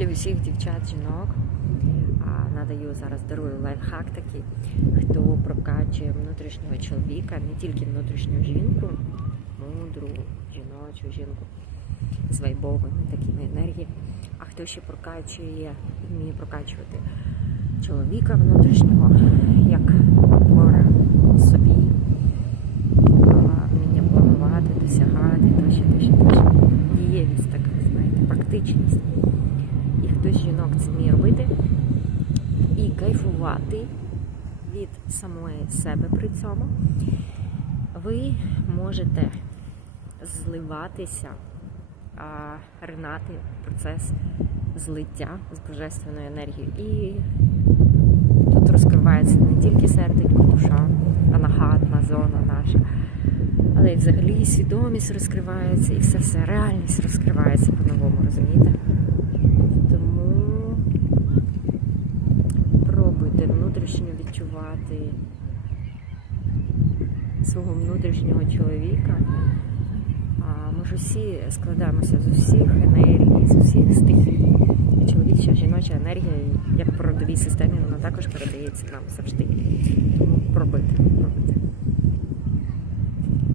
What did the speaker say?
для усіх дівчат, жінок. Надаю зараз дарую лайфхак такий, хто прокачує внутрішнього чоловіка, не тільки внутрішню жінку, мудру, жіночу жінку з вайбовими такими енергіями. А хто ще прокачує, вміє прокачувати чоловіка внутрішнього, як опора собі, вміння планувати, досягати, тощо, тощо, тощо. Дієвість така, знаєте, практичність. З жінок це вміє робити і кайфувати від самої себе при цьому, ви можете зливатися, ринати процес злиття з божественною енергією. І тут розкривається не тільки серденько, душа, анагатна зона наша, але й взагалі свідомість розкривається, і все все реальність розкривається по-новому, розумієте? Тому пробуйте внутрішньо відчувати свого внутрішнього чоловіка. Ми ж усі складаємося з усіх енергій, з усіх стихій. Чоловіча, жіноча енергія, як в родовій системі, вона також передається нам завжди. Тому пробуйте.